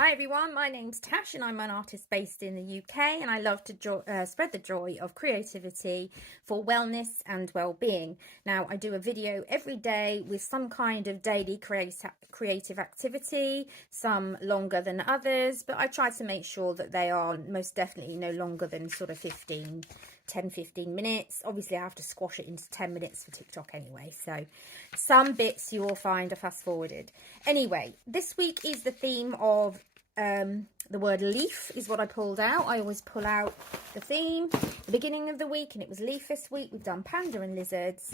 Hi everyone, my name's Tash and I'm an artist based in the UK, and I love to spread the joy of creativity for wellness and well-being. Now, I do a video every day with some kind of daily creative activity, some longer than others, but I try to make sure that they are most definitely no longer than sort of 15 minutes. Obviously, I have to squash it into 10 minutes for TikTok anyway, so some bits you will find are fast forwarded. Anyway, this week is the theme of the word leaf is what I pulled out. I always pull out the theme the beginning of the week, and it was leaf this week. We've done panda and lizards.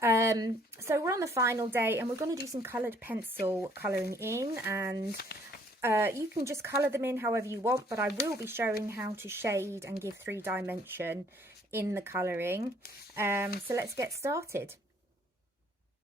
So we're on the final day, and we're going to do some coloured pencil colouring in, and you can just colour them in however you want, but I will be showing how to shade and give 3-dimension in the colouring. So let's get started.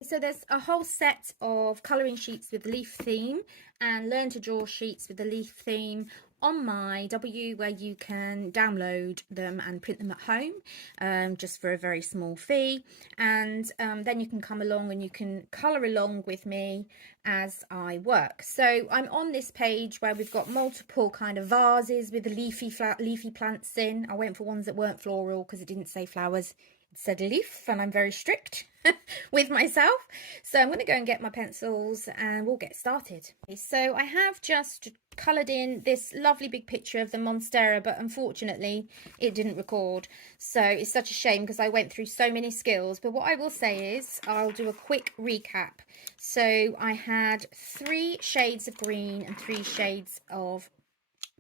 So there's a whole set of colouring sheets with leaf theme and learn to draw sheets with the leaf theme on my where you can download them and print them at home just for a very small fee, and then you can come along and you can colour along with me as I work. So I'm on this page where we've got multiple kind of vases with the leafy plants in. I went for ones that weren't floral because it didn't say flowers, it said leaf, and I'm very strict with myself. So I'm going to go and get my pencils and we'll get started. So I have just coloured in this lovely big picture of the Monstera, but unfortunately it didn't record. So it's such a shame because I went through so many skills. But what I will say is I'll do a quick recap. So I had 3 shades of green and 3 shades of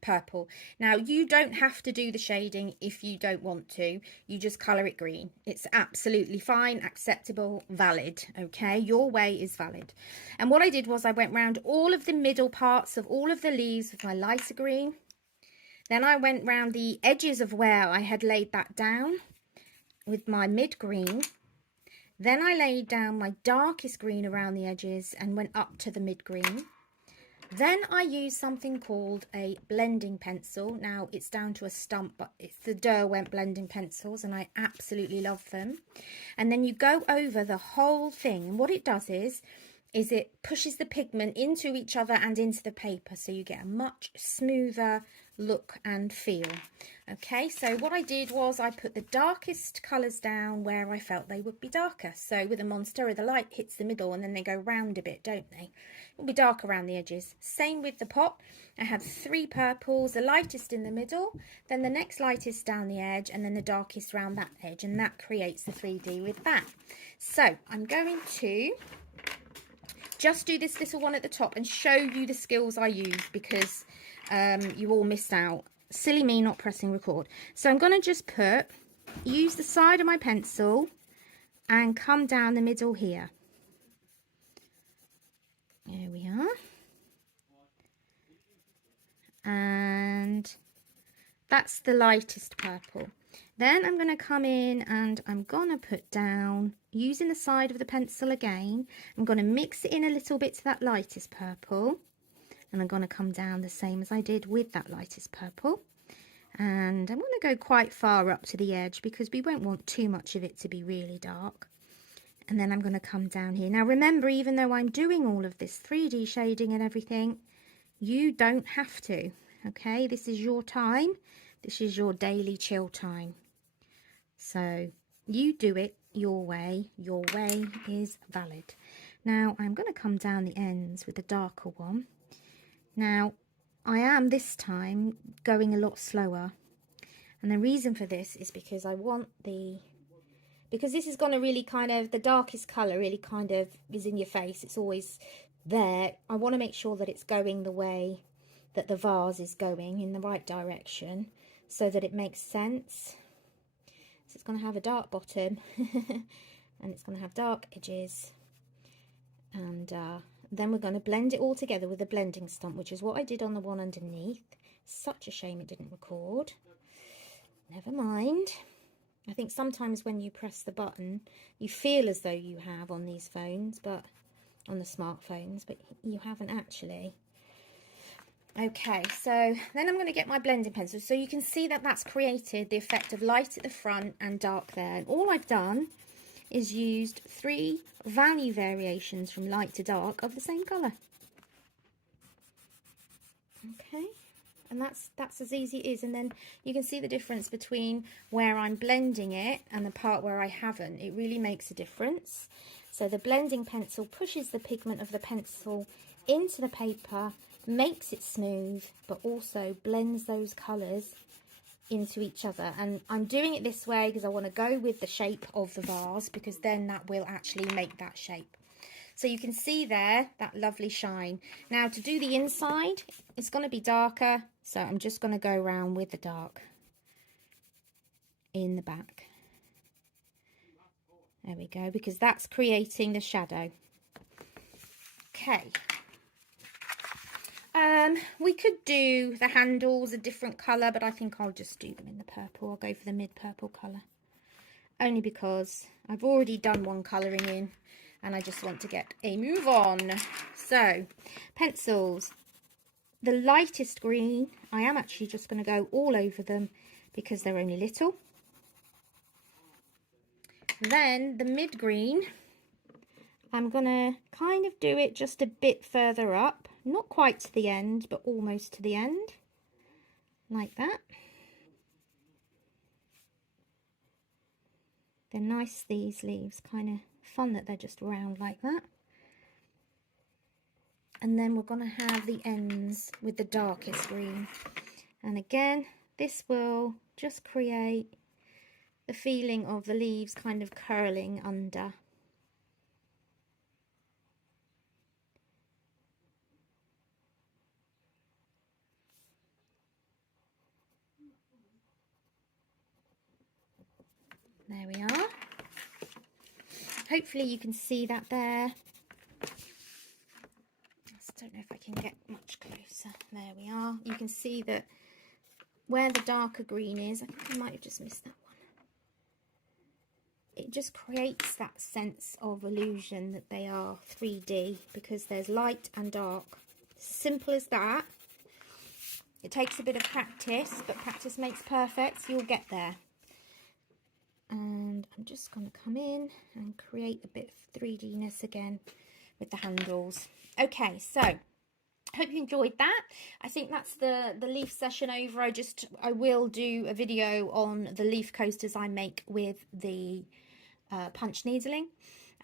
purple. Now, you don't have to do the shading if you don't want to. You just colour it green. It's absolutely fine, acceptable, valid. Okay, your way is valid. And what I did was I went round all of the middle parts of all of the leaves with my lighter green. Then I went round the edges of where I had laid that down with my mid green. Then I laid down my darkest green around the edges and went up to the mid green. Then I use something called a blending pencil. Now, it's down to a stump, but it's the Derwent blending pencils, and I absolutely love them. And then you go over the whole thing, and what it does is it pushes the pigment into each other and into the paper, so you get a much smoother look and feel. Okay, so what I did was I put the darkest colours down where I felt they would be darker. So with a Monstera, the light hits the middle and then they go round a bit, don't they? It'll be dark around the edges. Same with the pot. I have 3 purples, the lightest in the middle, then the next lightest down the edge, and then the darkest round that edge, and that creates the 3D with that. So I'm going to just do this little one at the top and show you the skills I use, because you all missed out. Silly me not pressing record. So I'm going to just use the side of my pencil and come down the middle here. There we are. And that's the lightest purple. Then I'm going to come in and I'm going to put down, using the side of the pencil again, I'm going to mix it in a little bit to that lightest purple. And I'm going to come down the same as I did with that lightest purple. And I'm going to go quite far up to the edge because we won't want too much of it to be really dark. And then I'm going to come down here. Now remember, even though I'm doing all of this 3D shading and everything, you don't have to. Okay, this is your time. This is your daily chill time. So you do it your way. Your way is valid. Now I'm going to come down the ends with the darker one. Now, I am this time going a lot slower, and the reason for this is because I want because this is going to really kind of, the darkest colour really kind of is in your face, it's always there. I want to make sure that it's going the way that the vase is going, in the right direction, so that it makes sense. So it's going to have a dark bottom, and it's going to have dark edges, and then we're going to blend it all together with a blending stump, which is what I did on the one underneath. Such a shame it didn't record. Never mind. I think sometimes when you press the button, you feel as though you have on these phones, but on the smartphones, but you haven't actually. Okay, so then I'm going to get my blending pencil. So you can see that that's created the effect of light at the front and dark there. And all I've done is used 3 value variations from light to dark of the same colour. Okay, and that's as easy as it is. And then you can see the difference between where I'm blending it and the part where I haven't. It really makes a difference. So the blending pencil pushes the pigment of the pencil into the paper, makes it smooth, but also blends those colours into each other. And I'm doing it this way because I want to go with the shape of the vase, because then that will actually make that shape. So you can see there that lovely shine. Now to do the inside, it's going to be darker, so I'm just going to go around with the dark in the back. There we go, because that's creating the shadow. Okay. We could do the handles a different colour, but I think I'll just do them in the purple. I'll go for the mid-purple colour. Only because I've already done one colouring in and I just want to get a move on. So, pencils. The lightest green, I am actually just going to go all over them because they're only little. Then the mid-green, I'm going to kind of do it just a bit further up. Not quite to the end, but almost to the end. Like that. They're nice, these leaves. Kind of fun that they're just round like that. And then we're going to have the ends with the darkest green. And again, this will just create the feeling of the leaves kind of curling under. There we are. Hopefully you can see that there. I just don't know if I can get much closer. There we are. You can see that where the darker green is, I think I might have just missed that one. It just creates that sense of illusion that they are 3D, because there's light and dark. Simple as that. It takes a bit of practice, but practice makes perfect, so you'll get there. And I'm just going to come in and create a bit of 3D-ness again with the handles. Okay, so hope you enjoyed that. I think that's the leaf session over. I will do a video on the leaf coasters I make with the punch needling.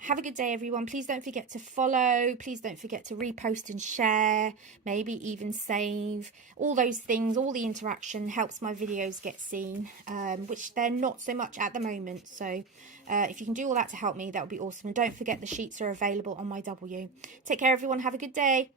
Have a good day, everyone. Please don't forget to follow. Please don't forget to repost and share, maybe even save. All those things, all the interaction helps my videos get seen, which they're not so much at the moment. So if you can do all that to help me, that would be awesome. And don't forget the sheets are available on my W. Take care, everyone. Have a good day.